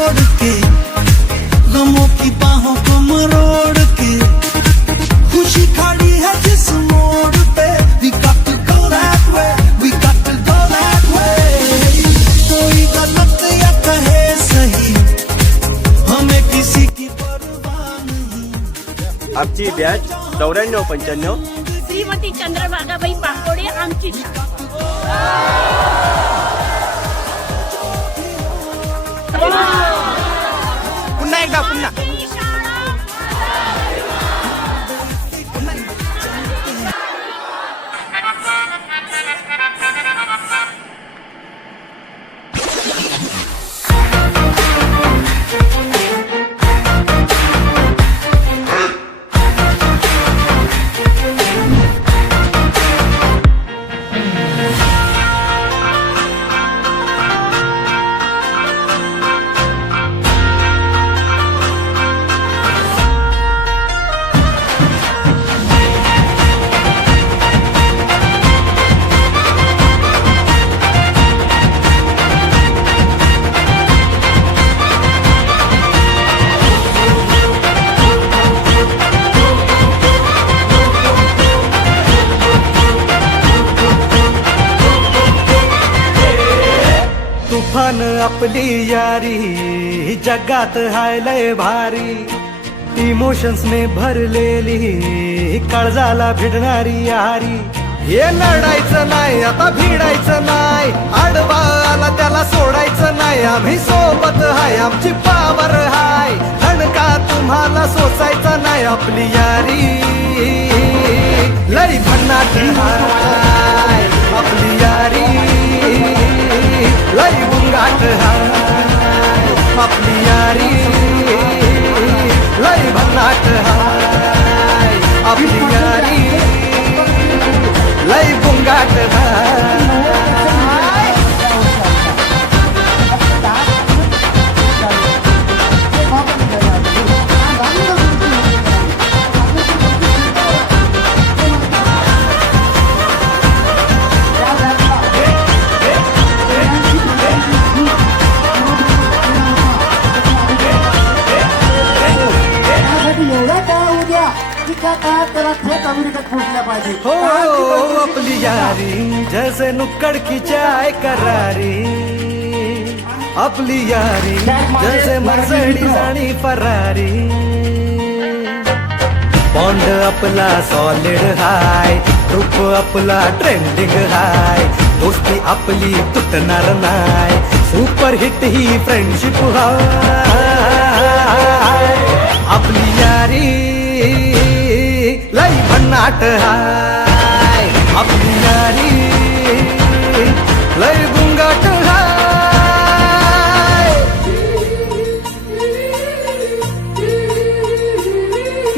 छोड़ के, गमों की बाहों को मरोड़ के, खुशी खड़ी है जिस मोड़ पे, we got to go that way, we got to go that way. कोई गलत या कहे सही, हमें किसी की परवाह नहीं. आमची बॅच 9495. श्रीमती चंद्रभागाबाई पाकोडे आमची पुन्हा एकदा पुन्हा तुफान आपली यारी जगात हाय लय भारी, इमोशन्स ने भरलेली काळजाला भिडणारी यारी. हे लढायचं नाही आता भिडायचं नाही, आडवा आला त्याला सोडायचं नाही. आम्ही सोबत हाय आमची पावर हाय, हणका तुम्हाला सोसायचा नाही. आपली यारी लई भन्नाट हाय, आपली यारी लई बुंगाट हाय, आपली यारी लई भन्नाट हाय, आपली यारी लई बुंगाट हाय. हो आपली यारी जैसे नुक्कड़ की चाय करारी, आपली यारी जैसे मर्सिडीज आणि फरारी. बॉन्ड आपला सॉलिड हाय, ग्रुप आपला ट्रेंडिंग हाय, दोस्ती आपली तुटणार नाय, सुपर हिट ही फ्रेंडशिप हाय. आपली यारी लई भन्नाट हाय, आपली यारी लई बुंगाट हाय.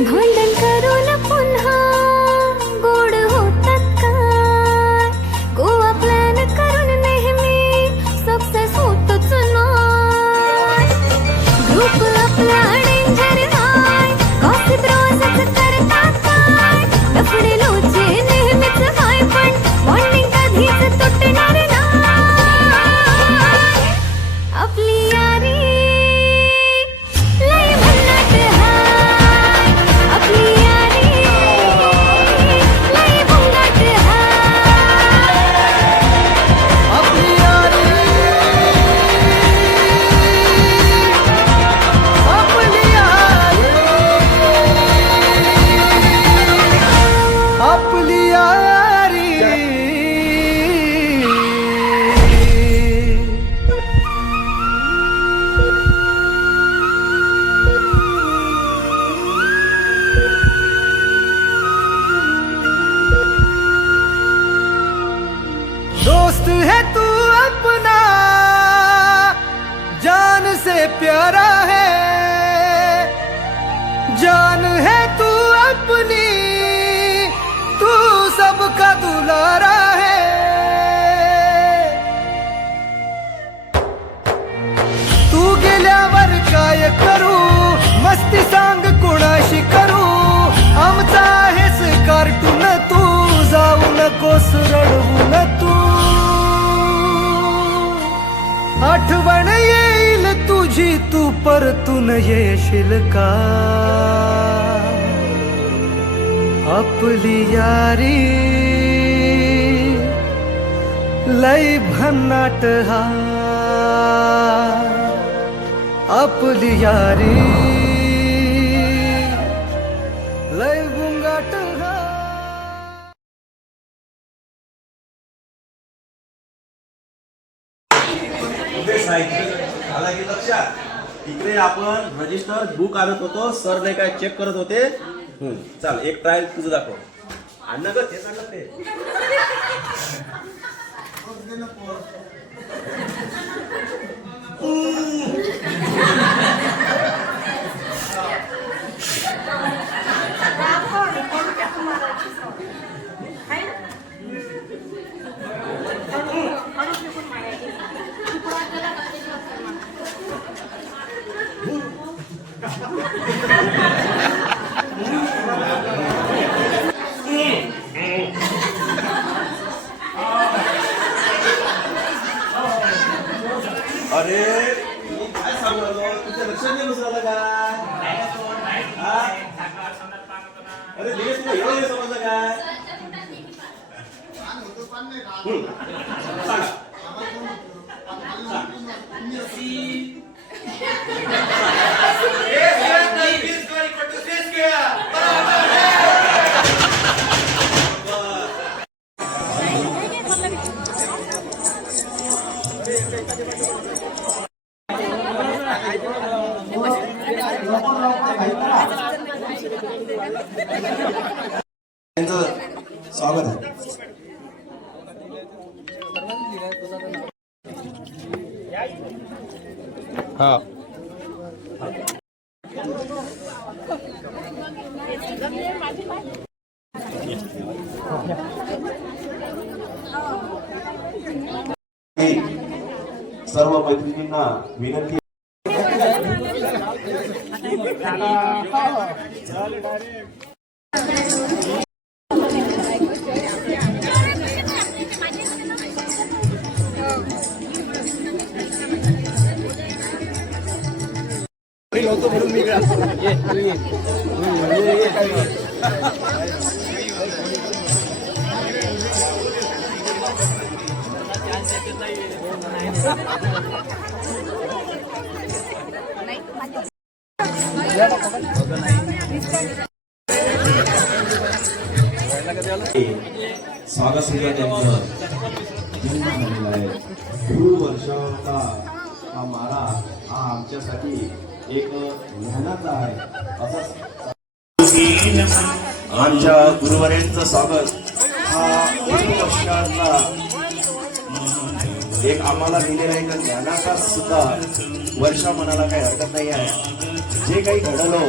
भांडण करून पुन्हा गोड होतात काय, गोवा प्लॅन करून नेहमी सक्सेस होतच नाही. ग्रुप आपला डेंजर हाय, गॉसिप रोजच करतात काय, लफडे लोचे नेहमीच हाय, पण बॉन्डिंग कधीच तुटणार नाही. आपली यारी लई भन्नाट हाय, आपली यारी लई बुंगाट हाय. आपली यारी आपली यारी आपली यारी. दोस्त है तू अपना, जान से प्यारा है, जान है तू अपनी, तू सबका दुलारा है. तू गेल्यावर काय करू, मस्ती सांग कोणाशी करू, आमचा आहेस कार्टून तू, जाऊ नकोस रडवून तू. आठवण येईल तुझी तुझी तू परतून येशील का आपली यारी लय भन्नाट हाय आपली यारी लय गुंगाट हाय आला की लक्षात तिकडे आपण रजिस्टर बुक आणत होतो सर नाही काय चेक करत होते चल एक ट्रायल तुझं दाखव अण्णा ग ते सांगत ते अरे मी काय सांगलो तुझं लक्षात नाही बसलं काय हा? अरे दिवस तुला एवढं नाही समजलं काय सांगा स्वागत आहे. हा सर्व मैत्रिणींना विनंती स्वागत सुद्धा त्यांचं जन्म झालेला आहे. गुरु वर्षाचा हा मारा हा आमच्यासाठी एक ज्ञानाचा आहे असा आमच्या गुरुवर्यांचं स्वागत हा एक वर्षाचा एक आम्हाला दिलेला एक ज्ञानाचा सुद्धा वर्ष म्हणायला काही हरकत नाही आहे. जे काही घडलं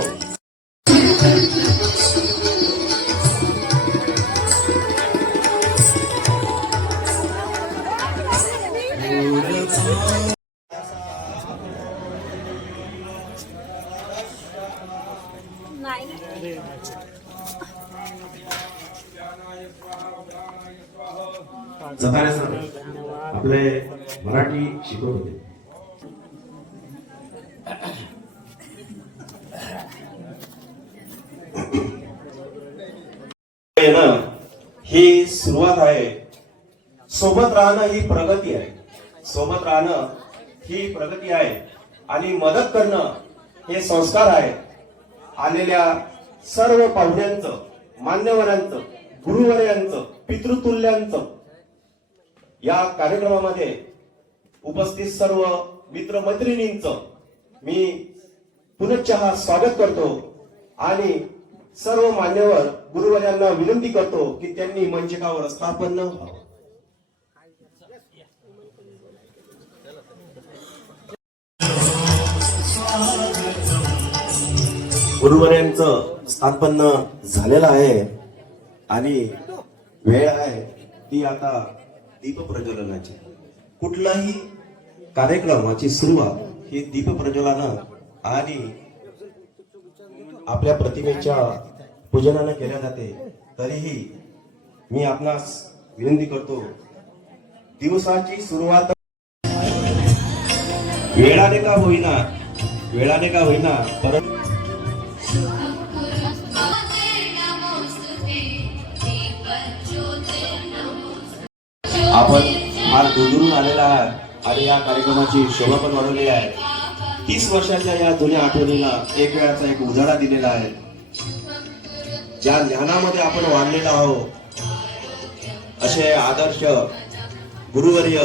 जतारे सर आपले मराठी शिकवत होते. ही सुरुवात आहे. सोबत राहणं ही प्रगती आहे. सोबत राहणं ही प्रगती आहे आणि मदत करणं हे संस्कार आहे. आलेल्या सर्व पाहुण्यांचं, मान्यवरांचं, गुरुवर्यांचं, पितृतुल्यांचं या कार्यक्रमामध्ये उपस्थित सर्व मित्रमैत्रिणींचं मी पुनश्च स्वागत करतो आणि सर्व मान्यवर गुरुवर्यांना विनंती करतो की त्यांनी मंचकावर स्थापन व्हावं. गुरुवर्यांचं स्थापन झालेलं आहे आणि वेळ आहे ती आता दीप प्रज्वलनाची. कुठलाही कार्यक्रमाची सुरुवात ही दीप प्रज्वलनानं आणि आपल्या प्रतिमेच्या पूजनानं केल्या जाते. तरीही मी आपणास विनंती करतो दिवसाची सुरुवात वेळाने का होईना परंतु आपण फार दूरून आलेला आहात आणि या कार्यक्रमाची शोभा पण वाढवली आहे. 30 वर्षाच्या या जुन्या आठवणीला एक वेळाचा एक उजाळा दिलेला आहे. ज्या ज्ञानामध्ये आपण वाढलेलो आहोत असे आदर्श गुरुवर्य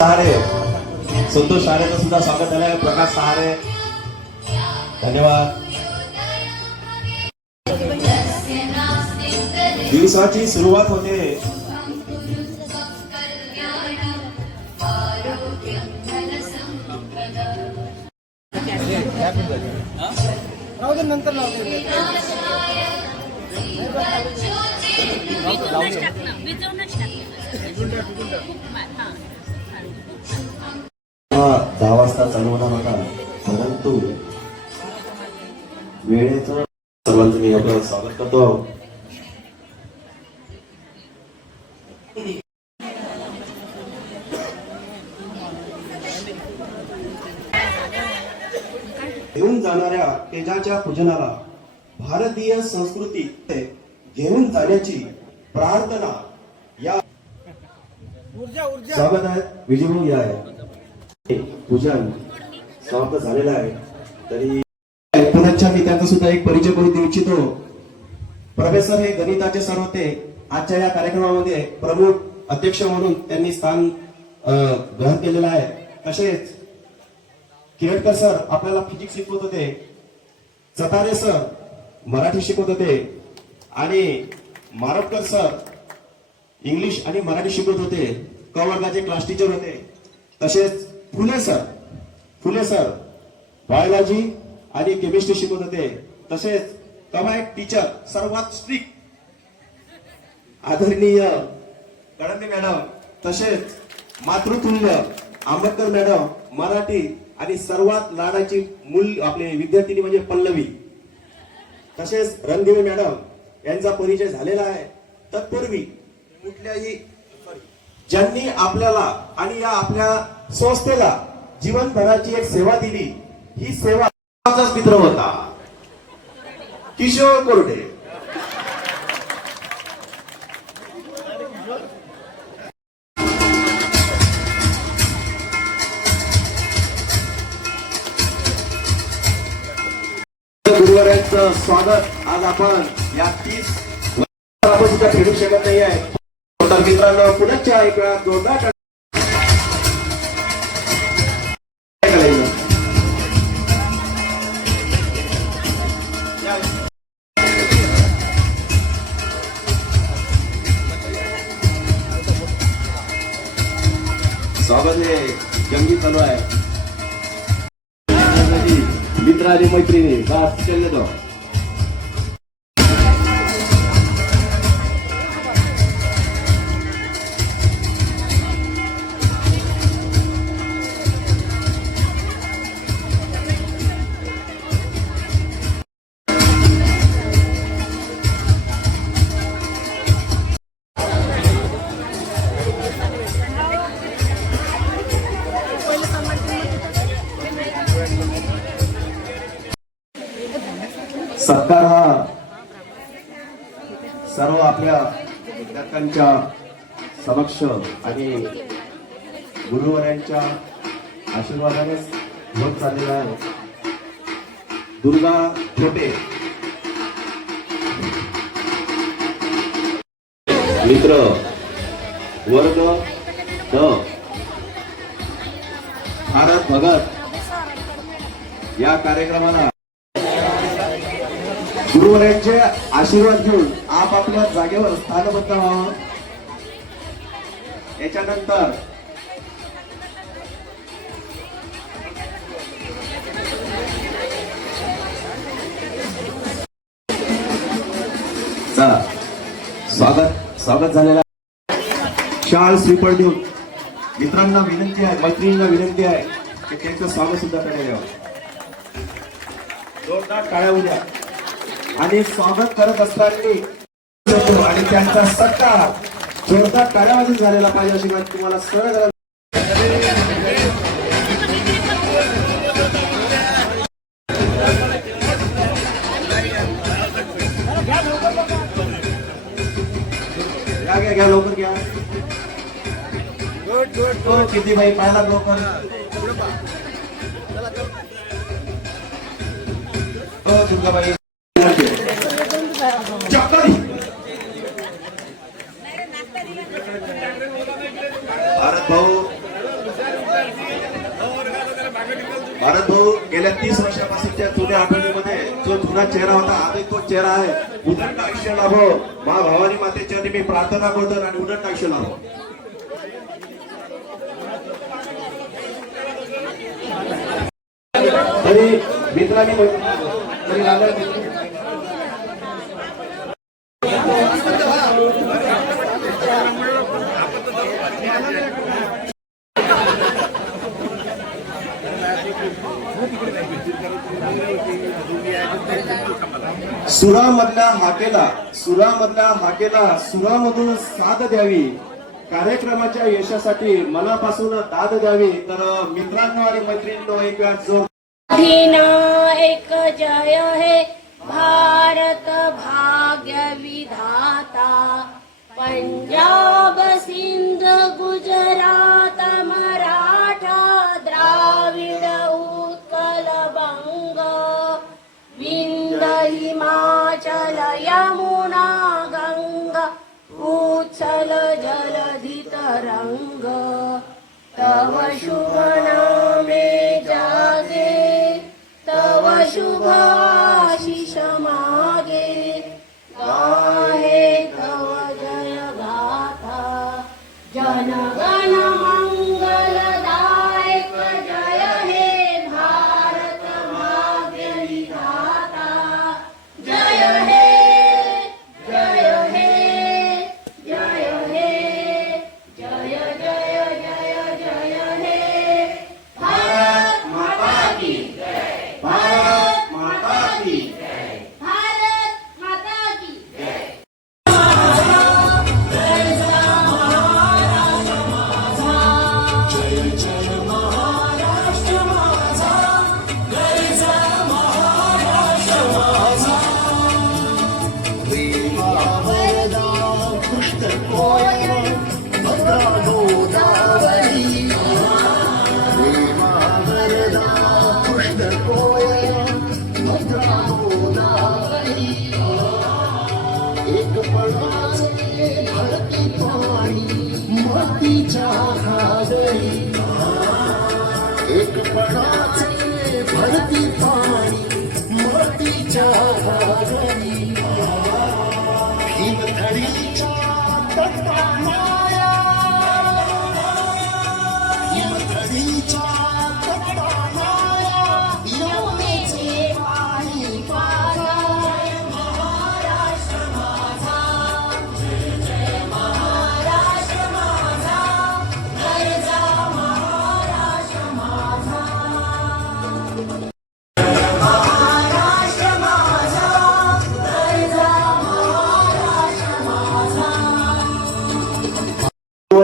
सहारे, संतोष सहारेचं सुद्धा स्वागत झालंय. प्रकाश सहारे, धन्यवाद. दिवसाची सुरुवात होते भिजवूनच टाकलं. हा 10 वाजता चालू होणार होता, परंतु वेळेचं सर्वांचं मी आपलं स्वागत करतो. घेऊन जाणाऱ्या तेजाच्या पूजनाला भारतीय संस्कृती घेऊन जाण्याची प्रार्थना या स्वागत आहे. विजयभाऊ या आहे पूजन समाप्त झालेलं आहे. तरी पुनश्च मी त्यांचा सुद्धा एक परिचय करून देऊ इच्छितो. प्रोफेसर हे गणिताचे सर होते. आजच्या या कार्यक्रमामध्ये प्रमुख अध्यक्ष म्हणून त्यांनी स्थान ग्रहण केलेलं आहे. तसेच किरटकर सर आपल्याला फिजिक्स शिकवत होते. चतारे सर मराठी शिकवत होते आणि मारटकर सर इंग्लिश आणि मराठी शिकवत होते. क वर्गाचे क्लास टीचर होते. तसेच फुले सर बायोलॉजी आणि केमिस्ट्री शिकवत होते. तसेच कमायक टीचर सर्वात स्ट्रिक्ट आदरणीय कळंबे मॅडम. तसेच मातृतुल्य आंबेडकर मॅडम मराठी आणि सर्वात लाडाची मूल आपले विद्यार्थिनी म्हणजे पल्लवी. तसेच रणदिवे मॅडम यांचा परिचय झालेला आहे. तत्पूर्वी कुठल्याही ज्यांनी आपल्याला आणि या आपल्या संस्थेला जीवनभराची एक सेवा दिली, ही सेवा माझाच मित्र होता किशोर कोरडे. गुरुवारांचं स्वागत आज आपण या 30 आपण सुद्धा फेडू शकत नाही आहे. तर मित्रांनो पुनश्च एक वेळा जोरदार स्वागत हे जंगी चालू आहे. मित्र आणि मैत्रिणी बस चल दो. सत्कार हा सर्व आपल्या विद्यार्थ्यांच्या समक्ष आणि गुरुवर्यांच्या आशीर्वादानेच होत चाललेला आहे. दुर्गा छोटे मित्र वर्ग द भारत भगत या कार्यक्रमाला गुरुवर्यांचे आशीर्वाद घेऊन आपापल्या जागेवर स्थानबद्ध व्हावं. याच्यानंतर स्वागत झालेला शाल श्रीफळ देऊन मित्रांना विनंती आहे, मैत्रिणींना विनंती आहे की त्यांचं स्वागत सुद्धा करायला जोरदार टाळ्या उद्या. आणि स्वागत करत असताना आणि त्यांचा सत्कार जोरदार टाळ्यावाजून झालेला पाहिजे अशी माहिती तुम्हाला सरळ जरा घ्या लवकर घ्या. हो किती बाई पाहिला लवकर. हो दुर्गाबाई चक्कर. भारत भाऊ गेल्या 30 वर्षापासूनच्या जुन्या आठवणीमध्ये जो जुना चेहरा होता आता तो चेहरा आहे. उदंड आयुष्य लाभो मा भवानी मातेच्या मी प्रार्थना करतो आणि उदंड आयुष्य लाभो. तरी मित्रांनी तरी सुरामधल्या हाकेला सुरामधून साथ द्यावी. कार्यक्रमाच्या यशासाठी मनापासून दाद द्यावी. तर मित्रांनो आणि मैत्रिणींनो एक वेळा जोर अधिनायक जय हे भारत भाग्य विधाता. पंजाब सिंध गुजरात मराठा द्राविड उत्कल बंग. विंद हिमाचल यमुना गंगा उच्छल जलधि तरंग. तव शुभ नामे जागे तव शुभ आशीष मागे. गाहे तव जय गाथा जन गण मंगलदायक. जय हे भारत भाग्य विधाता. जय हे जय हे जय हे जय जय जय जय हे. भारत माता की जय. भारत माता की भारत माता की जय.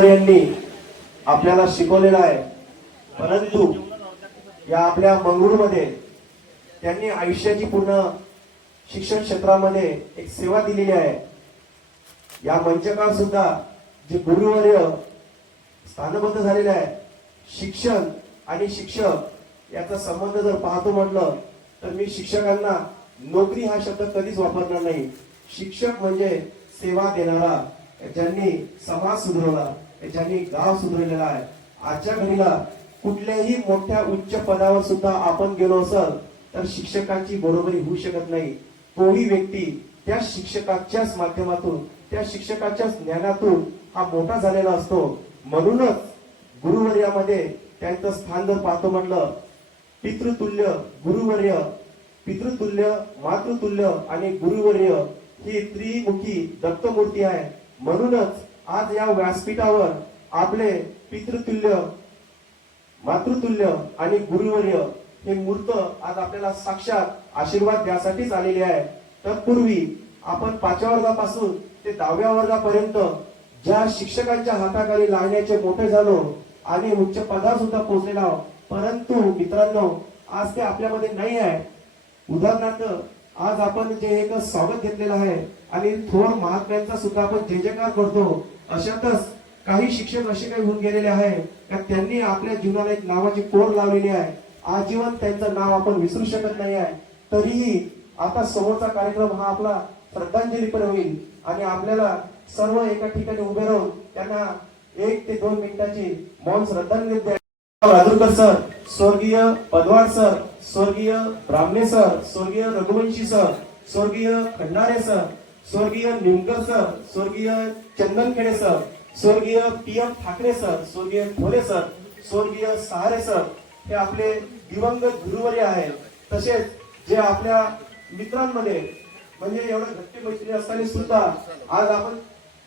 यांनी आपल्याला शिकवलेलं आहे. परंतु या आपल्या मंगळूरमध्ये त्यांनी आयुष्याची पूर्ण शिक्षण क्षेत्रामध्ये एक सेवा दिलेली आहे. या मंचकावर सुद्धा जे गुरुवर्य स्थानबद्ध झालेले आहे. शिक्षण आणि शिक्षक याचा संबंध जर पाहतो म्हटलं तर मी शिक्षकांना नोकरी हा शब्द कधीच वापरणार नाही. शिक्षक म्हणजे सेवा देणारा, ज्यांनी समाज सुधारला, ज्यांनी गाव सुधारलेला आहे. आजच्या घडीला कुठल्याही मोठ्या उच्च पदावर सुद्धा आपण गेलो असेल तर शिक्षकांची बरोबरी होऊ शकत नाही. तोही व्यक्ती त्या शिक्षकाच्याच माध्यमातून, त्या शिक्षकाच्या ज्ञानातून हा मोठा झालेला असतो. म्हणूनच गुरुवर्यामध्ये त्यांचं स्थान जर पाहतो म्हटलं, पितृतुल्य गुरुवर्य, पितृतुल्य मातृतुल्य आणि गुरुवर्य ही त्रिमुखी दत्तमूर्ती आहे. म्हणूनच आज या व्यासपीठावर आपले पितृतुल्य, मातृतुल्य आणि गुरुवर्य हे मूर्त आज आपल्याला साक्षात आशीर्वाद द्यासाठीच आलेले आहे. तत्पूर्वी आपण 5व्या वर्गापासून ते 10व्या वर्गापर्यंत ज्या शिक्षकांच्या हाताखाली लागण्याचे मोठे झालो आणि उच्च पदावर सुद्धा पोहोचलेलो आहोत. परंतु मित्रांनो आज ते आपल्यामध्ये नाही आहे. उदाहरणार्थ आज आपण जे एक स्वागत घेतलेलं आहे आणि थोर महात्म्यांचा सुद्धा आपण जय जयकार करतो. अशातच काही शिक्षक असे काही होऊन गेलेले आहे का त्यांनी आपल्या जीवनाला एक नावाची कोर लावलेली आहे. आजीवन त्यांचं नाव आपण विसरू शकत नाही आहे. तरीही आता समोरचा कार्यक्रम हा आपला श्रद्धांजलीपर होईल आणि आपल्याला सर्व एका ठिकाणी उभे राहून त्यांना 1 ते 2 मिनिटाची मौन श्रद्धांजली द्या. राजूरकर सर, स्वर्गीय पदवार सर, स्वर्गीय ब्राह्मणे सर, स्वर्गीय रघुवंशी सर, स्वर्गीय खंडारे सर, स्वर्गीय निमकर सर, स्वर्गीय चंदनखेडे सर, स्वर्गीय PM ठाकरे सर, स्वर्गीय ठोले सर, स्वर्गीय सहारे सर हे आपले दिवंगत गुरुवर्य आहेत. तसेच जे आपल्या मित्रांमध्ये म्हणजे एवढं घट्ट मैत्री असताना सुद्धा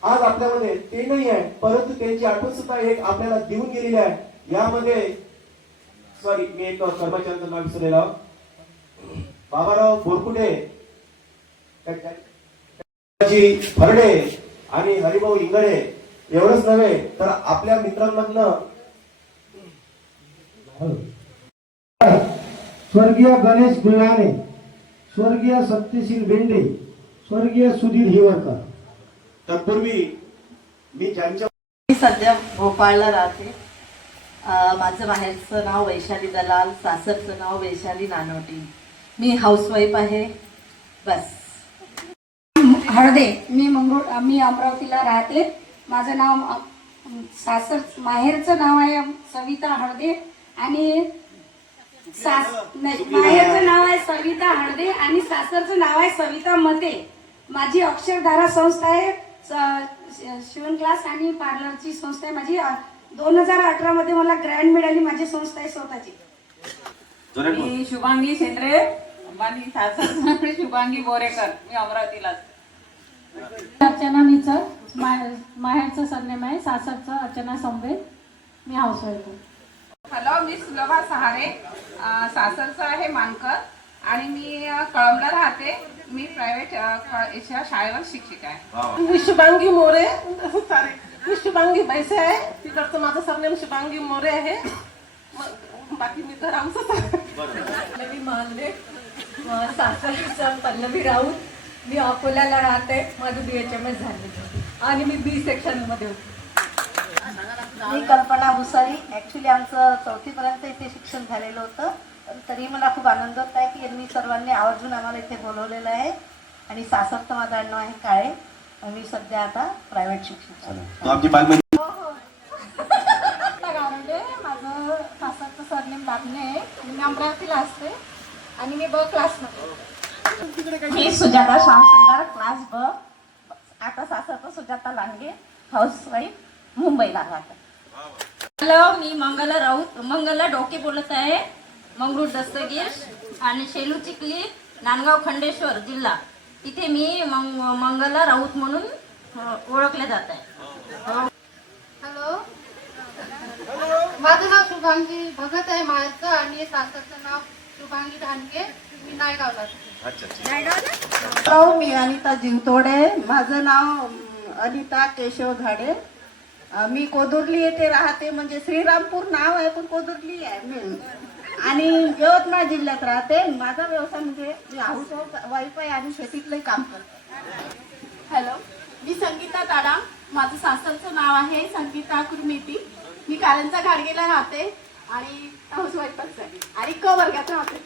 आज आपल्यामध्ये ते नाही आहे, परंतु त्यांची आठवण सुद्धा एक आपल्याला देऊन गेलेली आहे. यामध्ये सॉरी मी एक कर्मचाऱ्यांचं नाव विसरलेलो, बाबाराव बोरकुटे, फरडे आणि हरिभाऊ इंगडे एवढंच नव्हे तर आपल्या मित्रांमधनं स्वर्गीय गणेश गुल्हाने, स्वर्गीय सत्यशील बेंडे, स्वर्गीय सुधीर हिवरकर. तत्पूर्वी मी ज्यांच्या मी सध्या भोपाळला राहते. माझं माहेरचं नाव वैशाली दलाल, सासरचं नाव वैशाली नानवटी. मी हाऊसवाईफ आहे. बस. हळदे, मी अमरावतीला राहते. माझं नाव माहेरचं नाव आहे सविता हळदे आणि माहेरचं नाव आहे सविता हळदे आणि सासरचं नाव आहे सविता मते. माझी अक्षरधारा संस्था आहे, शिवण क्लास आणि पार्लरची संस्था आहे माझी. 2018 मध्ये मला ग्रँड मिळाली. माझी संस्था आहे स्वतःची. मी शुभांगी शेंद्रे, माझी सासर शुभांगी बोरेकर, मी अमरावतीला. अर्चना निचर, माहेरचं सरनेम आहे, सासरचं अर्चना संबे. मी हाऊसवाईफ आहे. हॅलो, मी सुलभा सहारे, सासरचं आहे मानकर आणि मी कळमला राहते. मी प्रायव्हेट शाळेवर शिक्षिका आहे. मी शुभांगी मोरे, मी शुभांगी बैसे आहे. तिकडचं माझं सरनेम शुभांगी मोरे आहे. बाकी मी तर आमचं पल्लवी मानवे, सासरचं पल्लवी राऊत. मी अकोल्याला राहते. माझं BHMS झाले आणि मी B सेक्शन मध्ये होते. मी कल्पना भुसारी. ऍक्च्युली आमचं 4थी पर्यंत इथे शिक्षण झालेलं होतं. पण तरी मला खूप आनंद होत आहे की यांनी सर्वांनी आवर्जून आम्हाला इथे बोलवलेलं आहे. आणि सासरचं माझं आडनाव आहे काळे. मी सध्या आता प्रायव्हेट शिक्षक. आमची बालमंदिर माझं सासरचं सरनेम लागणे आहे आणि मी अमरावतीला असते आणि मी B क्लासमध्ये. मी सुजाता श्यामसुंदर, क्लास B. आता सासरचं सुजाता लांडगे, हाऊसवाईफ, मुंबईला राहते. हॅलो, मी मंगला राऊत, मंगला डोके बोलत आहे. मंगरूळ दस्तगीर आणि शेलू चिखली, नांदगाव खंडेश्वर जिल्हा. इथे मी मंगला राऊत म्हणून ओळखले जात आहे. हॅलो, माझं नाव शुभांगी भगत आहे माहेरचं आणि सासरचं नाव शुभांगी ढानके. मी नायगावला. मी अनिता जिंतोडे. माझं नाव अनिता केशव घाडे. मी कोदुर्ली येथे राहते. म्हणजे श्रीरामपूर नाव आहे पण कोदुर्ली आहे मी. आणि यवतमाळ जिल्ह्यात राहते. माझा व्यवसाय म्हणजे मी हाऊस वाईफ आहे आणि शेतीतलंही काम करते. हॅलो, मी संगीता ताडा. माझं सासरचं नाव आहे संगीता कुरमेती. मी कारंजा घाडगेला राहते आणि हाऊसवाईफच आहे आणि क वर्गात राहते.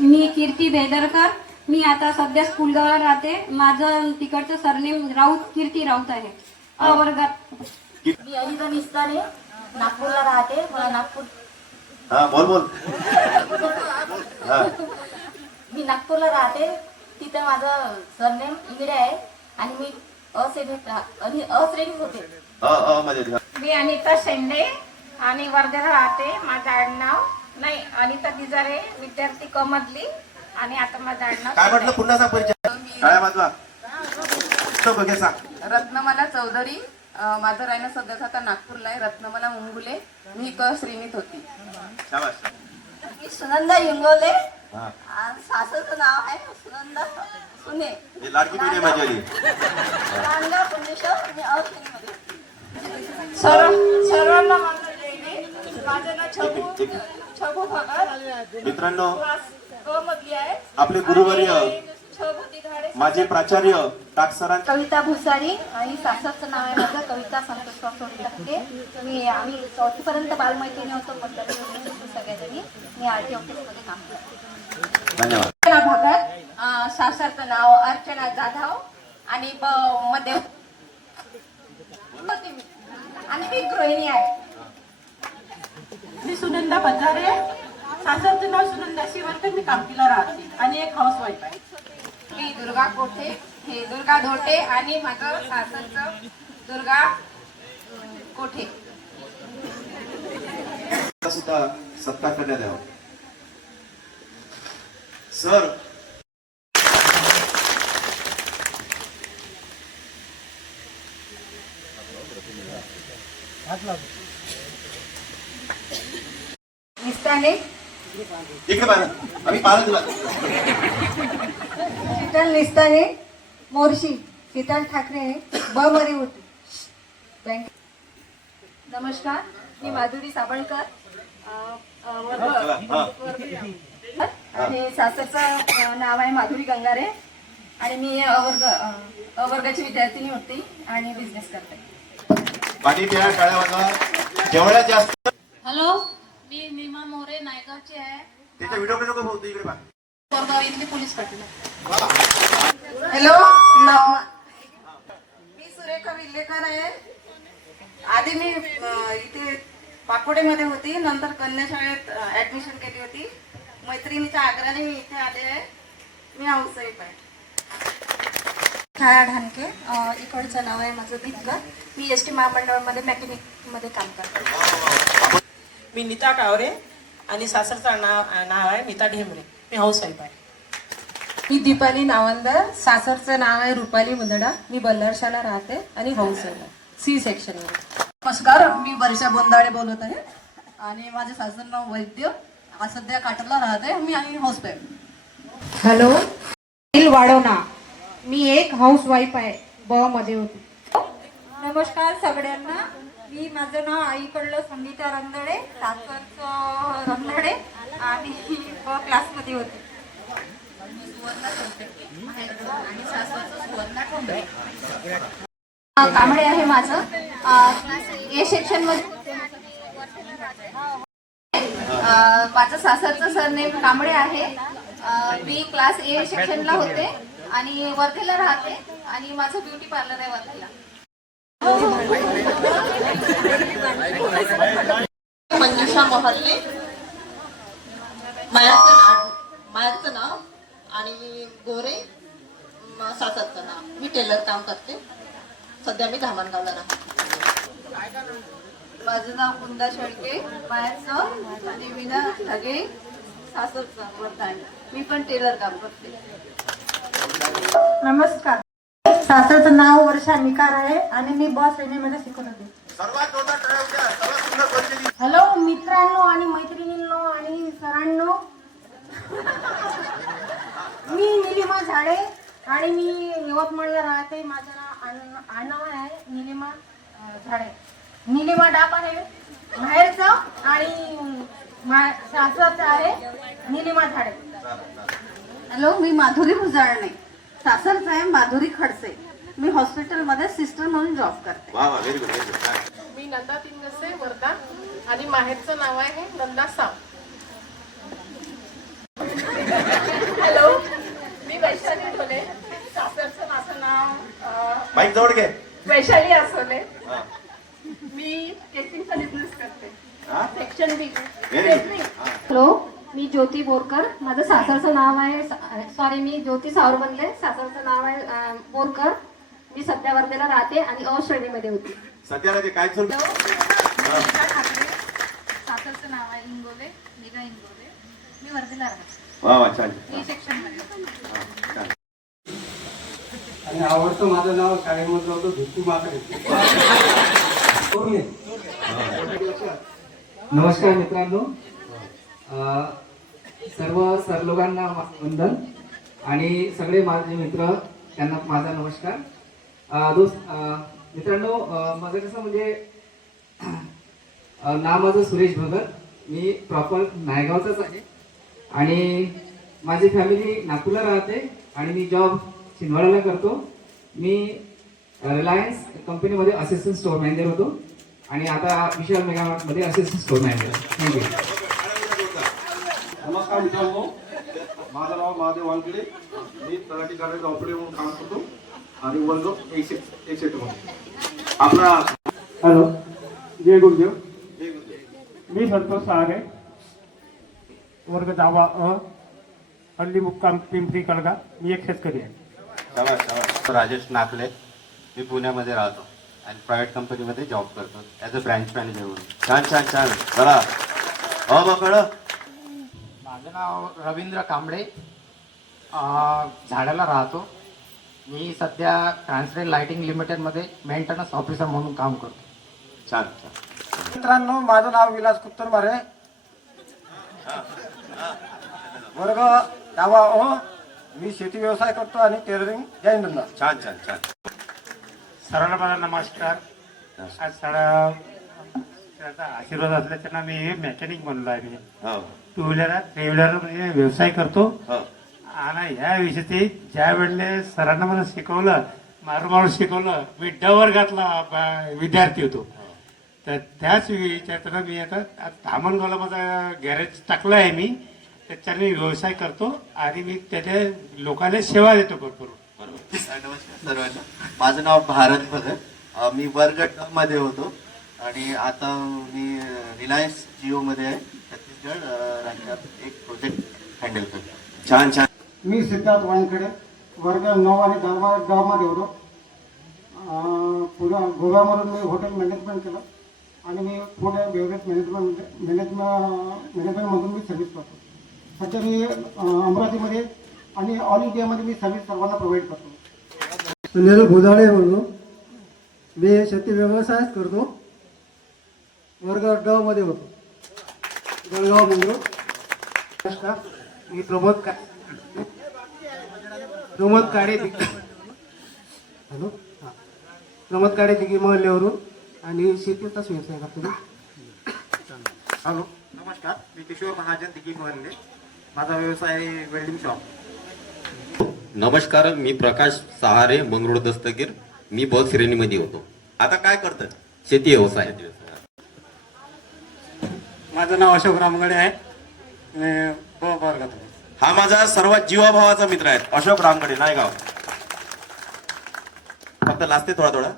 मी कीर्ती बेदरकर. मी आता सध्या स्कूलगावला राहते. माझं तिकडचं सरनेम राऊत, कीर्ती राऊत आहे. अ वर्गात. मी अनिता निस्तारे, नागपूरला राहते. मला नागपूर बोल मी नागपूरला राहते. तिथं माझं सरनेम इंगडे आहे आणि मी अश्रेणीत होते. मी अनिता शेंडे आणि वर्ध्याला राहते. माझं आडनाव नाही अनिता तिजारे, विद्यार्थी क मधली आणि आता माझं आडनाव काय म्हटलं पुन्हा सांग परिचय. काय वाजवा रत्नमाला चौधरी. माझं राहणं सध्याचं आता नागपूरला आहे. रत्नमाला मुंगुले. मी क श्रेणीत होती. मी सुनंदा इंगोले. सासरचं नाव आहे सुनंदा सुने. लाडकी बहीण आहे माझी आली. नांदगाव केशव मी अ श्रेणीमध्ये सर्वांना माझं जय हिंद. माझं नाव छबू भगत, मित्रांनो, क्लास क मधली आहे. आपले गुरुवर्य आणि छबू घाडे, माझे प्राचार्य टाकसरां कविता भुसारी आणि सासरचं नाव आहे माझं कविता संतोष टाके. आम्ही 4थी पर्यंत बालमैत्रिणी होतो, मंडळी होतो सगळ्यांनी. मी आरटी ऑफिसमध्ये काम करते. धन्यवाद. भगत, सासरचं नाव अर्चना जाधव आणि ब मध्ये आणि मी गृहिणी आहे. मी सुनंदा बजारे, सासरचं नाव सुनंदा शिवरकर, मी कामकीला राहते आणि एक हाऊसवाईफ आहे. मी दुर्गा कोठे, हे दुर्गा धोटे आणि माझं सासरचं दुर्गा कोठे. सुद्धा सत्कार करण्यात यावा. सर, निस्ताने इकडे पाहा, आम्ही पाहिलं तुला. शीतल निस्ताने मोर्शी, शीतल ठाकरे ब मध्ये होती बँक. नमस्कार, मी माधुरी साबळकर, आणि सासरचं नाव आहे माधुरी गंगारे आणि मी अवर्गाची विद्यार्थिनी होती आणि बिझनेस करते. पाणी प्या, टाळ्या वाजवा. जेवढ्या जास्त हॅलो, मी नीमा मोरे नायगावची आहे. त्याच्या व्हिडिओ नको होतो, इकडे पहा. कोरगाव इथली पोलीस पाटील. हॅलो, मी सुरेखा विल्लेकर आहे. आधी मी इथे पाकोडेमध्ये होती, नंतर कन्या शाळेत ऍडमिशन केली होती. मैत्रिणीच्या आग्रहाने मी इथे आले आहे. मी हाऊसवाईफ आहे. छाया ढानके, इकडचं नाव आहे माझं दीपकर. मी एस टी महामंडळामध्ये मेकॅनिकमध्ये काम करते. मी नीता टावरे आणि सासरचं नाव आहे नीता ढेमरे, मी हाऊसवाईफ आहे. मी दीपाली नावंदर, सासरचं नाव आहे रुपाली मुंदडा, मी बल्लारशाला राहते आणि हाऊसवाईफ आहे, सी सेक्शनवर. नमस्कार, मी वर्षा बोंदाडे बोलत आहे आणि माझे सासर नाव वैद्य. सध्या काटरला राहते मी आणि हाऊसवाईफ. हॅलो, वाढवणा, मी एक हाऊसवाईफ आहे, ब मध्ये होती. नमस्कार सगळ्यांना, मी माझं नाव आईकडलं संगीता रंधडे, सासरचं रंधडे आणि ब क्लासमध्ये होते. कांबळे आहे माझं, ए सेक्शन मध्ये. माझं सासरचं सरनेम कांबळे आहे. मी क्लास ए सेक्शनला होते आणि वर्धेला राहते आणि माझं ब्युटी पार्लर आहे वर्धेला. मंजुषा मोहल्ले, मायाचं नाव आणि गोरे सासरचं नाव. मी टेलर काम करते, सध्या मी धामणगावला राहते. माझं नाव कुंदा शेळके, मायाचं आणि मीना ढगे, सासरचं वर्धा. मी पण टेलर काम करते. नमस्कार, सासरचं नाव वर्षा निकार आहे आणि मी ब श्रेणीमध्ये शिकत होते. सर्वात जोरदार टाळ्या होत्या. सर्वात सुंदर परिचय. हॅलो मित्रांनो आणि मैत्रिणींनो आणि सरांनो, मी निलिमा झाडे आणि मी यवतमाळला राहते. माझं नाव आडनाव आहे निलिमा झाडे. निलिमा डाप आहे माहेरचं आणि सासरचं आहे निलिमा झाडे. हॅलो, मी माधुरी भुजारणे, सासरचं आहे माधुरी खडसे. मी हॉस्पिटलमध्ये सिस्टर म्हणून जॉब करते. वा वा, व्हेरी गुड, व्हेरी गुड. मी नंदा तिंगसे वर्धा आणि माहेरचं नाव आहे नंदा साव. हॅलो, मी वैशाली ढोले, सासरचं माझं नाव माईक जवळ घे. वैशाली आसोले. हा. मी केसिंगचा बिझनेस करते, हा? Section B. Very good. हा. हॅलो, मी ज्योती बोरकर, माझं सासरचं नाव आहे सॉरी मी ज्योती सावरबंदले, सासरचं नाव आहे बोरकर. मी सध्या वर्धेला राहते आणि अ श्रेणीमध्ये होती. सध्याला ते काय सुरू? सासरचं नाव आहे इंगोले, मेघा इंगोले. मी वर्धेला राहते. वा वा, छान. ए सेक्शन मध्ये. आणि आवडतं माझं नाव शाळेमधलं होतं धुक्कू माकडे. नमस्कार मित्रांनो, सर्व सरलोकांना वंदन आणि सगळे माझे मित्र त्यांना माझा नमस्कार. मित्रांनो, माझं कसं म्हणजे नाव माझं सुरेश भगत. मी प्रॉपर नायगावचाच आहे आणि माझी फॅमिली नागपूरला राहते आणि मी जॉब छिंदवाडाला करतो. मी रिलायन्स कंपनीमध्ये असिस्टंट स्टोअर मॅनेजर होतो आणि आता विशाल मेगामार्टमध्ये असिस्टंट स्टोअर मॅनेजर. थँक्यू. नमस्कार मित्रांनो, माझं नाव महादेव वानखेडे. मी तलाठी कार्यालयात ऑपरेटर म्हणून काम करतो आणि वर्ग 61 मध्ये. आपला हॅलो, जय गुरुदेव. मी संतोष सहारे, वर्ग 10 हल्ली मुक्काम पिंपरी कळगा. मी एक शेतकरी आहे. राजेश नाकले. मी पुण्यामध्ये राहतो आणि प्रायव्हेट कंपनीमध्ये जॉब करतो ॲज अ ब्रँच मॅनेजर म्हणून. छान छान छान. चला बकळ. माझं नाव रवींद्र कांबळे, झाडाला राहतो. मी सध्या ट्रान्सलेट लाइटिंग लिमिटेडमध्ये मेंटेनन्स ऑफिसर म्हणून काम करतो. छान छान. मित्रांनो, माझं नाव विलास कुत्तरमारे, वर्ग 10 मी शेती व्यवसाय करतो आणि टेलरिंग जैन धंदा. छान छान छान. सर्वांना माझा नमस्कार. आज त्याचा आशीर्वाद असल्याच्या मी मेकॅनिक बनलो आहे. मी हो 2 व्हीलर 3 व्हीलर म्हणजे व्यवसाय करतो. हो. आणि ह्या विषयी ज्या वेळेला सरांना मला शिकवलं, मारून शिकवलं, मी ड वर्गातला विद्यार्थी होतो. तर त्याच विचारानं मी आता धामणगावला माझा गॅरेज टाकलं आहे. मी त्याच्याने व्यवसाय करतो आणि मी त्याच्या लोकांना सेवा देतो भरपूर. नमस्कार सर्वांना. माझं नाव भारत भगत. मी वर्ग 10 मध्ये होतो आणि आता मी रिलायन्स जिओमध्ये आहे, छत्तीसगड राज्यात एक प्रोजेक्ट हँडल करतो. छान छान. मी सिद्धार्थ वानखेडे, वर्ग 9 आणि 10 मध्ये होतो. पुढे गोव्यामधून मी हॉटेल मॅनेजमेंट केलं आणि मी पुढे बेवरेज मॅनेजमेंटमधून मी सर्व्हिस करतो. सध्या मी अमरावतीमध्ये आणि ऑल इंडियामध्ये मी सर्व्हिस सर्वांना प्रोव्हाइड करतो. सुनील भोजाळे बोलतो. मी शेती व्यवसाय करतो. वर्ग 10 मध्ये होतो, जळगाव मंगळूर. नमस्कार, मी प्रमोद काळे हॅलो प्रमोद काळे दिघी महल्ल्यावरून आणि शेतीचाच व्यवसाय करतो. हॅलो, नमस्कार. मी किशोर महाजन दिघी महल्ले. माझा व्यवसाय वेल्डिंग शॉप. नमस्कार, मी प्रकाश सहारे, मंगरुळ दस्तगीर. मी बस श्रेणीमध्ये होतो. आता काय करतं? शेती व्यवसाय. माझं नाव अशोक रामगडे आहे. वर्गात हा माझा सर्वात जीवाभावाचा मित्र आहे अशोक रामगडे, नायगाव. फक्त लाजते थोडा थोडा.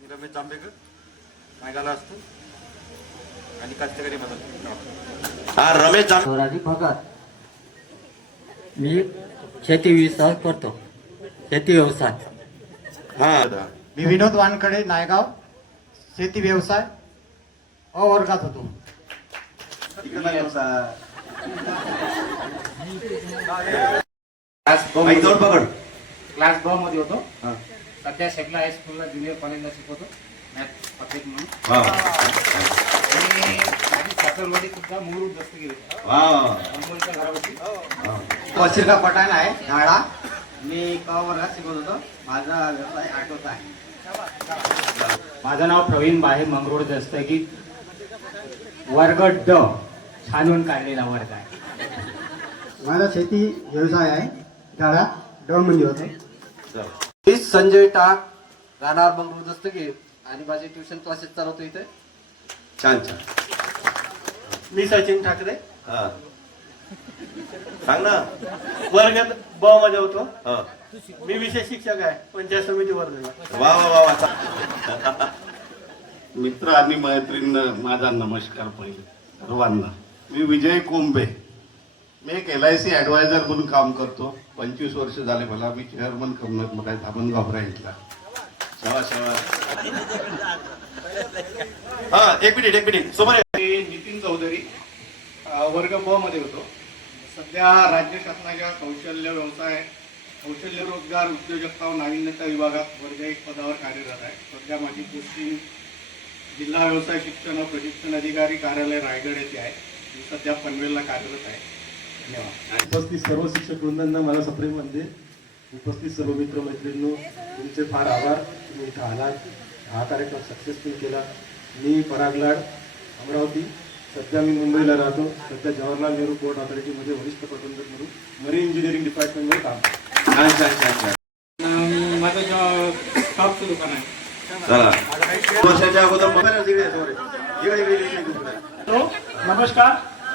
मी रमेश जांभेकर, नायगावला असतो आणि कष्टकरी मदत. हा रमेश स्वराजी भगत. मी शेती व्यवसाय करतो, शेती व्यवसाय. हा मी विनोद वानकडे, नायगाव, शेती व्यवसाय वर्गात होतो. क्लास 2 मध्ये होतो. सध्या शेखला हायस्कूलला ज्युनियर कॉलेजला शिकवतो मॅथ सब्जेक्ट म्हणून. आणि माझी सासरवाडी सुद्धा मुरुड दस्तगीर अंबोलीच्या घरावरती. कौशिका पठाण आहे, झाडा. मी क वर्गात शिकवत होतो. माझा व्यवसाय ऑटोचा आहे. माझं नाव प्रवीण बाहे, मंगरुळ दस्तगीर, वर्ग ड, छानून काढलेला वर्ग आहे. माझा शेती व्यवसाय आहे, झाडा 2 मध्ये होतो. मी संजय टाक, राहणार मंगरुळ दस्तगीर आणि माझे ट्युशन क्लासेस चालवतो इथे. छान छान. मी सचिन ठाकरे, हा सांग ना. वर्गात ब मध्ये होतो. हा. मी विशेष शिक्षक आहे, पंचायत समिती वर्गाला. वा वा वा वा. मित्र आणि मैत्रीण माझा नमस्कार. पहिले सर्वांना मी विजय कोंबे. मी एक LIC ॲडवायझर म्हणून काम करतो. 25 वर्ष झाले मला. मी चेअरमन कमिटीमध्ये आहे धामणगाव ब्रँचला. शाबास शाबास. हा एक मिनिट समोर. नितीन चौधरी, वर्ग ब मध्ये होतो. सध्या राज्य शासनाच्या कौशल्य व्यवसाय, कौशल्य रोजगार, उद्योजकता व नाविन्यता विभागात वर्ग 1 पदावर कार्यरत आहे. सध्या माझी पोस्टिंग जिल्हा व्यवसाय शिक्षण व प्रशिक्षण अधिकारी कार्यालय रायगड येथे आहे. मी सध्या पनवेलला कार्यरत आहे. धन्यवाद. उपस्थित सर्व शिक्षक वृंदांना मला सप्रेम वंदे. उपस्थित सर्व मित्र मैत्रिणींनो, तुमचे फार आभार. तुम्ही इथं आलात, हा कार्यक्रम सक्सेसफुल केला. मी पराग लाड, अमरावती. सध्या मी मुंबईला राहतो. सध्या जवाहरलाल नेहरू पोर्ट ऑथॉरिटीमध्ये वरिष्ठ प्रबंधक म्हणून मरीन इंजिनिअरिंग डिपार्टमेंटमध्ये काम करतो. छान छान छान छान. माझं शॉपचं दुकान आहे. चला वर्षाच्या अगोदर नमस्कार,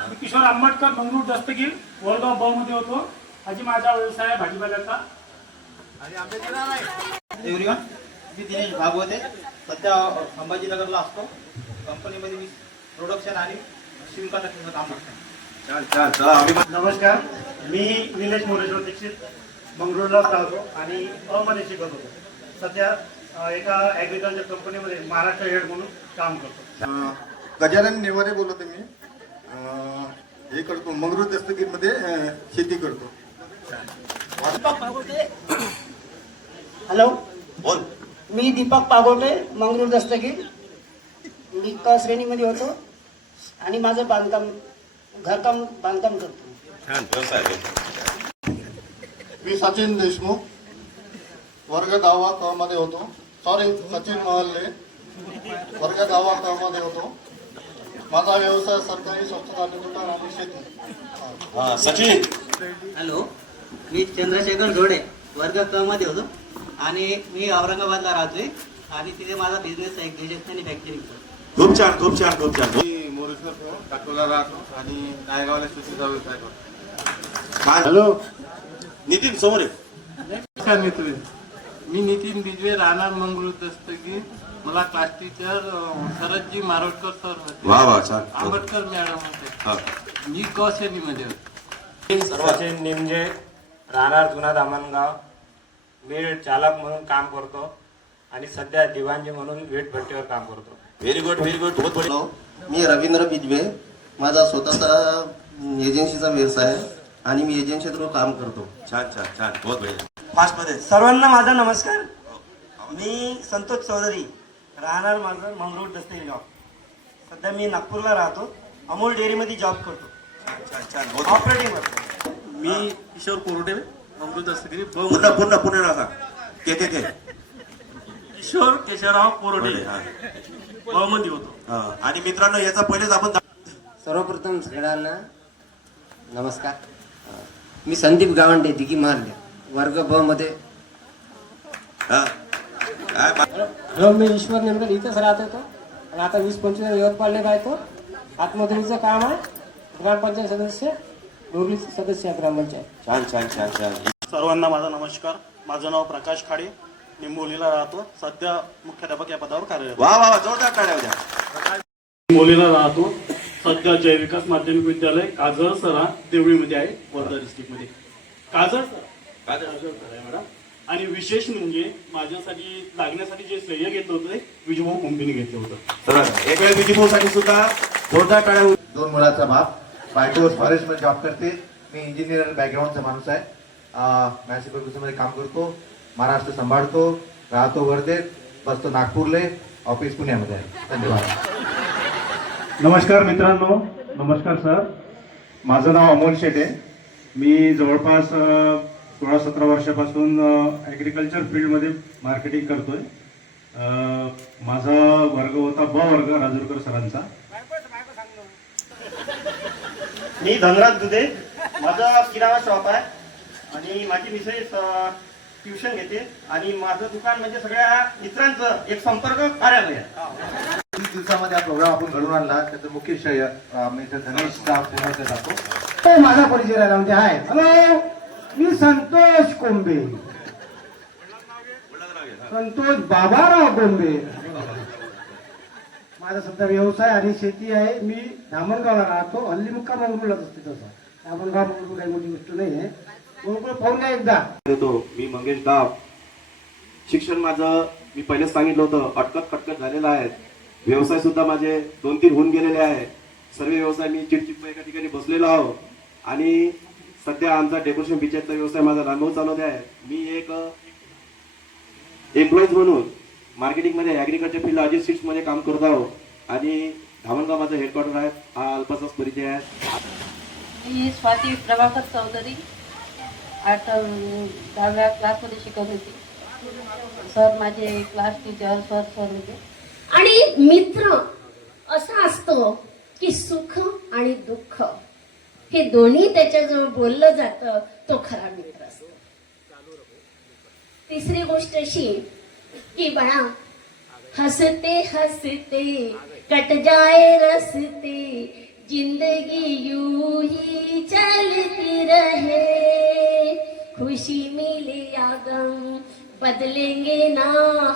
मी किशोर आंबटकर, मंगरूळ दस्तगीर, वडगाव ब मध्ये होतो. आजी माझा व्यवसाय आहे भाजीपाल्याचा. एव्हरीवन, मी दिनेश भागवते. सध्या संभाजीनगरला असतो. कंपनीमध्ये मी प्रोडक्शन आणि सिम कंडक्टरचं काम करतो. छान छान. चला आम्ही नमस्कार, मी निलेश मोरेश्वर दीक्षित, मंगरूळला राहतो आणि अ मध्ये शिकत होतो. सध्या एका ॲग्रिकल्चर कंपनीमध्ये महाराष्ट्र हेड म्हणून काम करतो. गजानन नेवारे बोलतो मी. हे करतो मंगरूळ दस्तगीरमध्ये शेती करतो. हॅलो, बोल. मी दीपक पागोटे, मंगरूळ दस्तगीर. मी क श्रेणीमध्ये होतो आणि माझं बांधकाम बांधकाम करतो. छान व्यवसाय. मी सचिन देशमुख, वर्ग 10वा क मध्ये होतो. सॉरी, सचिन महल्ले, वर्ग 10वा क मध्ये होतो. माझा व्यवसाय सरकारी स्वच्छता दुकान आणि शेती. हा सचिन. हॅलो, मी चंद्रशेखर जोडे, वर्ग क मध्ये होतो आणि मी औरंगाबादला राहतोय आणि तिथे माझा बिझनेस आहे गॅजेट्स मॅन्युफॅक्चरिंगचा. खूप छान खूप छान खूप छान. मी मोरेश्वर टाकोला राहतो आणि नायगावला शेतीचा व्यवसाय करतो. हॅलो नितीन समोर आहे. नमस्कार मित्र, मी नितीन बिजवे, राहणार मंगरूळ दस्तगीर. मला क्लास टीचर शरदजी मारोडकर सर होते. वा वा छान. आंबेडकर मॅडम होते. हा. मी क श्रेणीमध्ये होतो. सचिन निमजे, राहणार जुना दामणगाव. मी चालक म्हणून काम करतो आणि सध्या दिवाणजी म्हणून वीट भट्टीवर काम करतो. Very good very good. बहुत बढिया. मी रवींद्र बिजवे, माझा स्वतःचा एजन्सीचा व्यवसाय आहे आणि मी एजन्सी थ्रू काम करतो. छान छान छान. बहुत बढिया. फास्ट मध्ये सर्वांना माझा नमस्कार. मी संतोष चौधरी, राहणार माझं मंगरूळ दस्तगीर जॉब. सध्या मी नागपूरला राहतो. अमूल डेअरीमध्ये जॉब करतो, छान छान. बहुत ऑपरेटिंग मध्ये. मी किशोर कोरडे, मंगरूळ दस्तगिरी. पुन्हा पुन्हा पुन्हा नाव सांग. ते किशोर केशवराव कोरडे, हा. ब मध्ये होतो. हा. आणि मित्रांनो याचा पहिलेच आपण सर्वप्रथम सगळ्यांना नमस्कार. मी संदीप गावंडे, दिघी महाल्ले, वर्ग ब मध्ये. हा. काय मी ईश्वर नेमकं इथंच राहत होतो आणि आता 20-25 यवतमाळला राहतो. हातमजुरीचं काम आहे. ग्रामपंचायत सदस्य, डोरलीचे सदस्य ग्रामपंचायत. छान छान छान छान. सर्वांना माझा नमस्कार. माझं नाव प्रकाश खाडे, निंबोलीला राहतो. सध्या मुख्याध्यापक या पदावर कार्यरत. वा वा जोरदार टाळ्या द्या. निंबोलीला राहतो. सध्या जय विकास माध्यमिक विद्यालय काजळ सरा देवळीमध्ये आहे, वर्धा डिस्ट्रिक्टमध्ये. काजळ आहे मॅडम. आणि विशेष म्हणजे माझ्यासाठी लागण्यासाठी जे श्रेय घेतलं होतं ते विजयभाऊ कंपनी घेतलं होतं. चला एक वेळ विजयभाऊसाठी सुद्धा जोरदार टाळ्या. 2 मुलाचा बाप, बायको फॉरेस्टमध्ये जॉब करते. मी इंजिनियर बॅकग्राऊंडचा माणूस आहे. मध्ये काम करतो. महाराष्ट्र सांभाळतो. राहतो वर्धेत, बसतो नागपूरले, ऑफिस पुण्यामध्ये आहे. धन्यवाद. नमस्कार मित्रांनो, नमस्कार सर. माझं नाव अमोल शेटे. मी जवळपास 16-17 वर्षापासून ॲग्रिकल्चर फील्डमध्ये मार्केटिंग करतोय. माझा वर्ग होता ब वर्ग, राजूरकर सरांचा. मी धनराज दुधे, माझा किराणा शॉप आहे आणि माझी मिसेस ट्युशन घेते आणि माझं दुकान म्हणजे सगळ्या मित्रांचं एक संपर्क कार्यालय आहे. 30 दिवसामध्ये हा प्रोग्राम आपण घडून आणला, त्याचं मुख्य श्रेय मिस्टर धनेशचा पुण्याचा जातो. माझा परिचय राहिला म्हणजे आहे. हॅलो, मी संतोष कोंबे, संतोष बाबाराव कोंबे. माझा सध्या व्यवसाय आणि शेती आहे. मी धामणगावला राहतो. हल्ली मुक्काम मंगरूळलाच असते. तसं धामणगाव मंगरूळ काही मोठी गोष्ट नाही आहे. मंगरूळ पाहून घ्या एकदा. मी मंगेश दाब. शिक्षण माझं मी पहिलेच सांगितलं होतं अटकत झालेलं आहे. व्यवसाय सुद्धा माझे 2-3 होऊन गेलेले आहे. सर्व व्यवसाय मी चिटचिट एका ठिकाणी बसलेलो आहो आणि सध्या आमचा डेकोरेशन बिचारचा व्यवसाय माझा रामभाऊ चालवत आहे. मी एक एम्प्लॉईज म्हणून मार्केटिंगमध्ये ॲग्रिकल्चर फील्ड अजित सीड्समध्ये काम करत आहो आणि धामणगाव माझं हेडक्वार्टर आहे. हा अल्पासाच परिचय आहे. मी स्वाती प्रभाकर चौधरी, 10व्या क्लासमध्ये शिकत होती. सर माझे क्लास टीचर सर होते. आणि मित्र असा असतो की सुख आणि दुःख हे दोन्ही त्याच्याजवळ बोललं जातं, तो खरा मित्र असतो. तिसरी गोष्ट अशी की बाळा, हसते हसते कट जाए रस्ते, जिंदगी यूं ही चलती रहे, खुशी मिले या गम बदलेंगे ना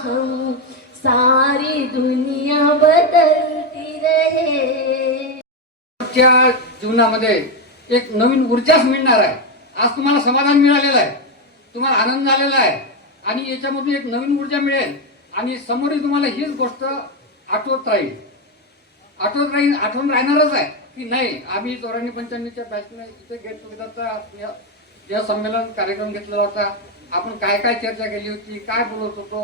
हम, सारी दुनिया बदलती रहे. जीवनामध्ये एक नवीन ऊर्जाच मिळणार आहे. आज तुम्हाला समाधान मिळालेलं आहे, तुम्हाला आनंद झालेला आहे आणि याच्यामधून एक नवीन ऊर्जा मिळेल आणि समोर तुम्हाला हीच गोष्ट आठवत आठवण राहणारच आहे की नाही, आम्ही 94-95च्या बॅचने इथे गेट टुगेदरचा जे संमेलन कार्यक्रम घेतलेला होता, आपण काय काय चर्चा केली होती, काय बोलत होतो,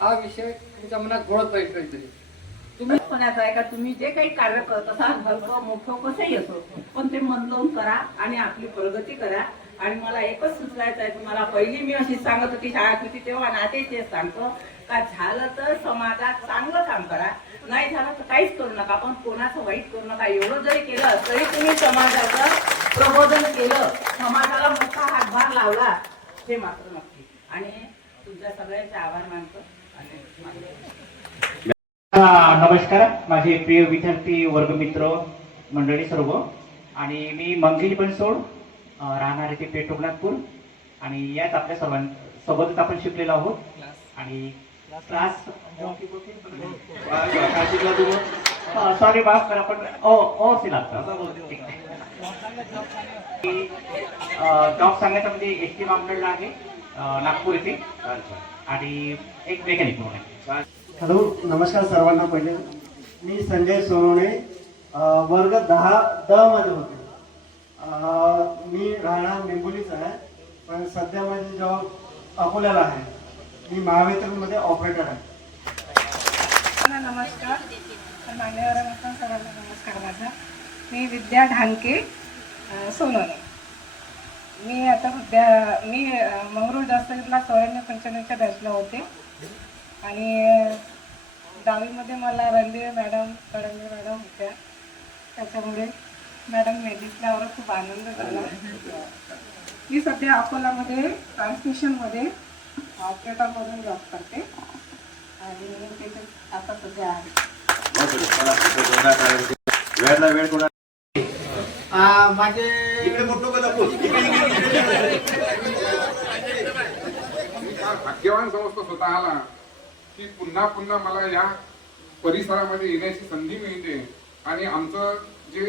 हा विषय तुमच्या मनात घोळत राहील कधीतरी. तुम्ही म्हणायचं आहे का तुम्ही जे काही कार्य करत असाल हलकं मोठं कसंही असो, पण ते मन लावून करा आणि आपली प्रगती करा. आणि मला एकच सुचवायचं आहे तुम्हाला, पहिली मी अशी सांगत होती शाळेत होती तेव्हा, ना तेच सांगतो का झालं तर समाजात चांगलं काम करा, नाही झालं तर काहीच करू नका, पण कोणाचं वाईट करू नका. एवढं जरी केलं तरी तुम्ही समाजाचं प्रबोधन केलं, समाजाला मोठा हातभार लावला, हे मात्र नक्की. आणि तुमच्या सगळ्यांचे आभार मानतो. नमस्कार, माझे प्रिय विद्यार्थी वर्गमित्र मंडळी सर्व, आणि मी मंगेश बनसोड, राहणार येथे पेठ नागपूर, आणि याच आपल्या सर्वांसोबतच आपण शिकलेलो आहोत. आणि क्लास सॉरी माफ करा, पण ओ असे लागतं. जॉब सांगायचं म्हणजे एस टी महामंडळ आहे नागपूर येथे, आणि एक मेकॅनिक म्हणून आहे. हॅलो, नमस्कार सर्वांना. पहिले मी संजय सोनवणे, वर्ग 10 मध्ये होते. मी राहणार निंबोलीचा आहे, पण सध्या माझी जॉब अकोल्याला आहे. मी महावितरणमध्ये ऑपरेटर आहे. नमस्कार मान्यवरांना सर्वांना नमस्कार. माझा मी विद्या ढानके सोनवणे. मी मंगरूळ दस्तगीरला 94-95च्या बॅचला होते. आणि 10वीमध्ये मला रणदीवे मॅडम कडंबे मॅडम होत्या, त्याच्यामुळे मॅडम मेडिसल्यावर खूप आनंद झाला. मी सध्या अकोलामध्ये ट्रान्समिशनमध्ये ऑपरेटरमधून जॉब करते आणि त्याच्यात आता सध्या आहे. माझे भाग्यवान समजतो स्वतःला की पुन्हा पुन्हा मला या परिसरामध्ये येण्याची संधी मिळते. आणि आमचं जे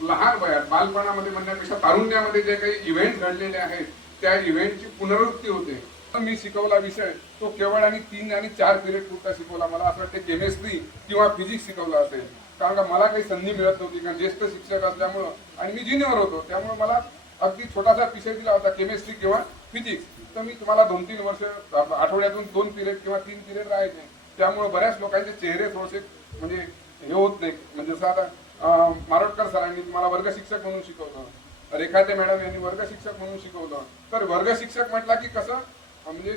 लहान वयात बालपणामध्ये म्हणण्यापेक्षा तारुण्यामध्ये जे काही इव्हेंट घडलेले आहेत त्या इव्हेंटची पुनरावृत्ती होते. मी शिकवला विषय तो केवळ आणि 3 आणि 4 पिरियड पुरता शिकवला. मला असं वाटतं केमिस्ट्री किंवा फिजिक्स शिकवला असेल, कारण का मला काही संधी मिळत नव्हती, कारण ज्येष्ठ शिक्षक असल्यामुळं आणि मी ज्युनियर होतो, त्यामुळे मला अगदी छोटासा विषय दिला होता केमिस्ट्री किंवा फिजिक्स, तर मी तुम्हाला 2-3 वर्ष आठवड्यातून 2 पिरियड किंवा 3 पिरियड राहायचे. त्यामुळे बऱ्याच लोकांचे चेहरे थोडेसे म्हणजे हे होत नाही. म्हणजे जसं आता मारोटकर सरांनी तुम्हाला वर्ग शिक्षक म्हणून शिकवलं, रेखाते मॅडम यांनी वर्ग शिक्षक म्हणून शिकवलं. तर वर्ग शिक्षक म्हटला की कसं म्हणजे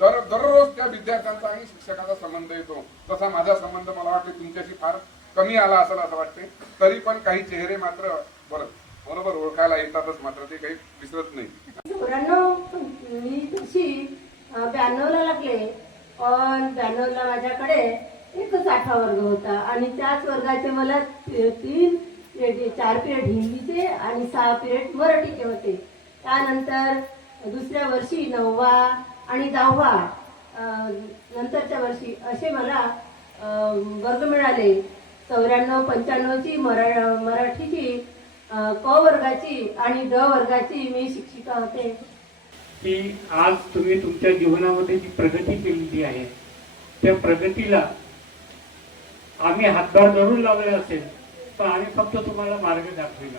दररोज त्या विद्यार्थ्यांचा आणि शिक्षकाचा संबंध येतो. तसा माझा संबंध मला वाटते तुमच्याशी फार कमी आला असेल असं वाटते. तरी पण काही चेहरे मात्र बरोबर ओळखायला येतातच, मात्र ते काही विसरत नाही. 94 मी तशी 92ला लागले, पण 92ला माझ्याकडे एकच 8 वर्ग होता आणि त्याच वर्गाचे मला 4 पिरियड हिंदीचे आणि 6 पिरियड मराठीचे होते. त्यानंतर दुसऱ्या वर्षी 9वा आणि 10वा नंतरच्या वर्षी असे मला वर्ग मिळाले. 94-95ची मराठीची क वर्गाची आणि ड वर्गाची मी शिक्षिका होते. की आज तुम्ही तुमच्या जीवनामध्ये जी प्रगती केलेली आहे त्या प्रगतीला आम्ही हातभार धरून लावले असेल, पण आम्ही फक्त तुम्हाला मार्ग दाखविला.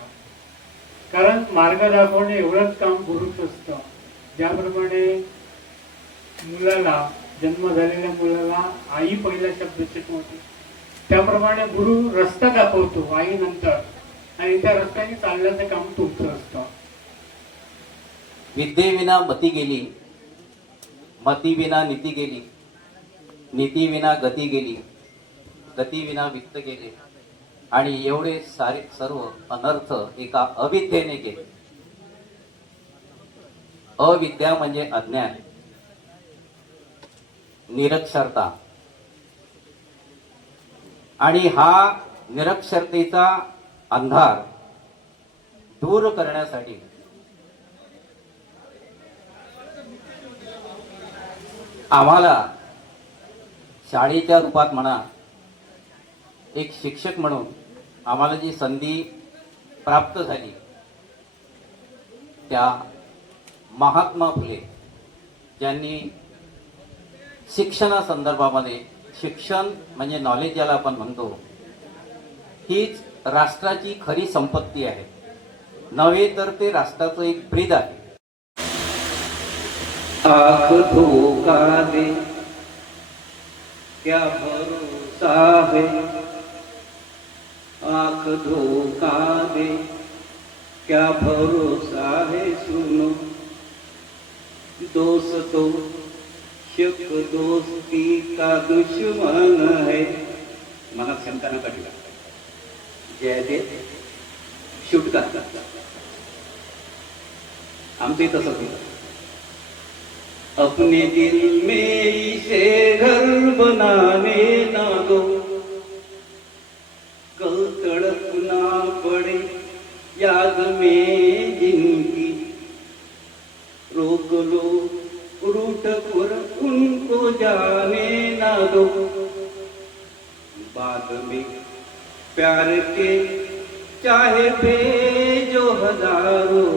कारण मार्ग दाखवणे एवढंच काम गुरुच असतं. ज्याप्रमाणे मुलाला जन्म झालेल्या मुलाला आई पहिला शब्द शिकवते, त्याप्रमाणे गुरु रस्ता दाखवतो आई नंतर, आणि त्या रस्त्याने चालण्याचं काम तुमचं असतं. विद्येविना मती गेली, मतीविना नीती गेली, नीतीविना गती गेली, गतीविना वित्त गेले, आणि एवढे सारे सर्व अनर्थ एका अविद्येने गेले. अविद्या म्हणजे अज्ञान, निरक्षरता. आणि हा निरक्षरतेचा अंधार दूर करण्यासाठी आम्हाला शाळेच्या रूपात म्हणा, एक शिक्षक म्हणून आम्हाला जी संधी प्राप्त झाली, त्या महात्मा फुले ज्यांनी शिक्षणासंदर्भामध्ये, शिक्षण म्हणजे नॉलेज ज्याला आपण म्हणतो, हीच राष्ट्राची खरी संपत्ती आहे, नव्हे तर ते राष्ट्राचं एक ब्रीद आहे. आँख धोखा दे क्या भरोसा है, आँख धोखा दे क्या भरोसा है, सुनो दोस्तों शक दोस्ती का दुश्मन है. मनात शंका नका ठेवा, जय दे शूट करतात. आमचे तसंच होतं. अपने दिल में इसे घर बनाने ना दो, कल तड़प ना पड़े याद में जिनकी, रोक लो रूठ कर उनको जाने ना दो, बाद में प्यार के चाहे भेजो हजारों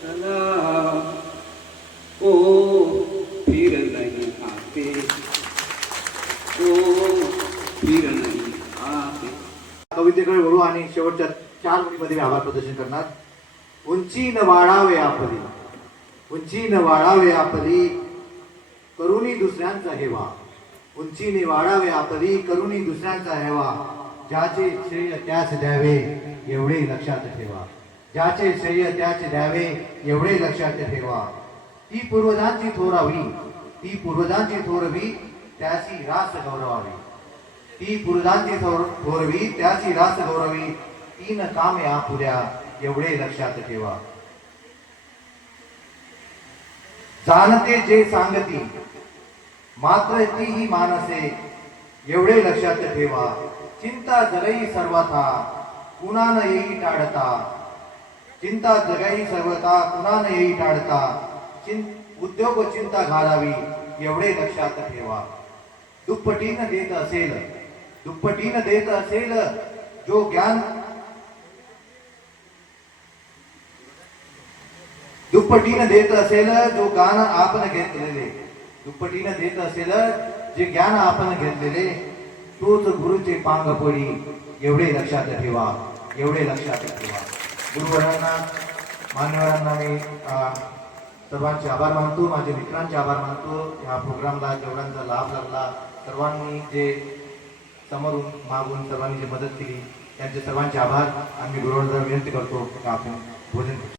सलाम, ओ फिर नहीं आते, ओ फिर नहीं आते. कवितेकडे वळू आणि शेवटच्या 4 ओळीमध्ये आभार प्रदर्शन करणार. उंची न वाढावे आपली, उंची न वाढावे आपली, करुणी दुसऱ्यांचा हेवा, उंचीने वाढावे आपली, करुणी दुसऱ्यांचा हेवा, ज्याचे श्रेय त्याच द्यावे एवढे लक्षात ठेवा, ज्याचे श्रेय त्याच द्यावे एवढे लक्षात ठेवा. ती पूर्वजांची थोरावी, ती पूर्वजांची थोरवी, त्याची रास गौरवावी, ती पूर्वजांची थोरवी, त्याची रास गौरवी, 3 कामे आपुऱ्या एवढे लक्षात ठेवा. जाणते जे सांगती मात्र तीही मानसे एवढे लक्षात ठेवा. चिंता जगई सर्वथा कुणा न येई टाळता, चिंता जगई सर्वथा कुणा न येई टाळता, उद्योग चिंता घालावी एवढे लक्षात ठेवा. दुप्पटीनं देत असेल, दुप्पटीनं देत असेल जो ज्ञान, दुप्पटीनं देत असेल जो ज्ञान आपण घेतलेले, दुप्पटीनं देत असेल जे ज्ञान आपण घेतलेले, तोच गुरुचे पांग पडी एवढे लक्षात ठेवा, एवढे लक्षात ठेवा. गुरुवरांना, मान्यवरांना मी सर्वांचे आभार मानतो, माझ्या मित्रांचे आभार मानतो. या प्रोग्रामला जेवढ्यांचा लाभ लागला, सर्वांनी जे समोरून मागून सर्वांनी जे मदत केली, त्यांचे सर्वांचे आभार. आम्ही गुरुवरांना विनंती करतो की आपण भोजन करू.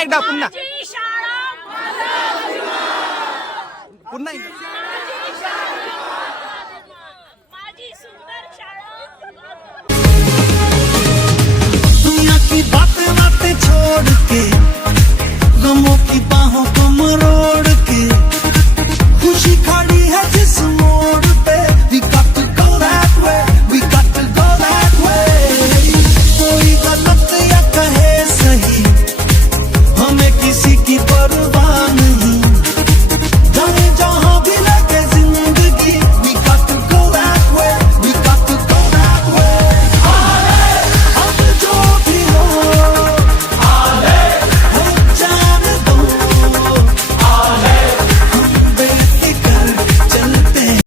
एकदा पुन्हा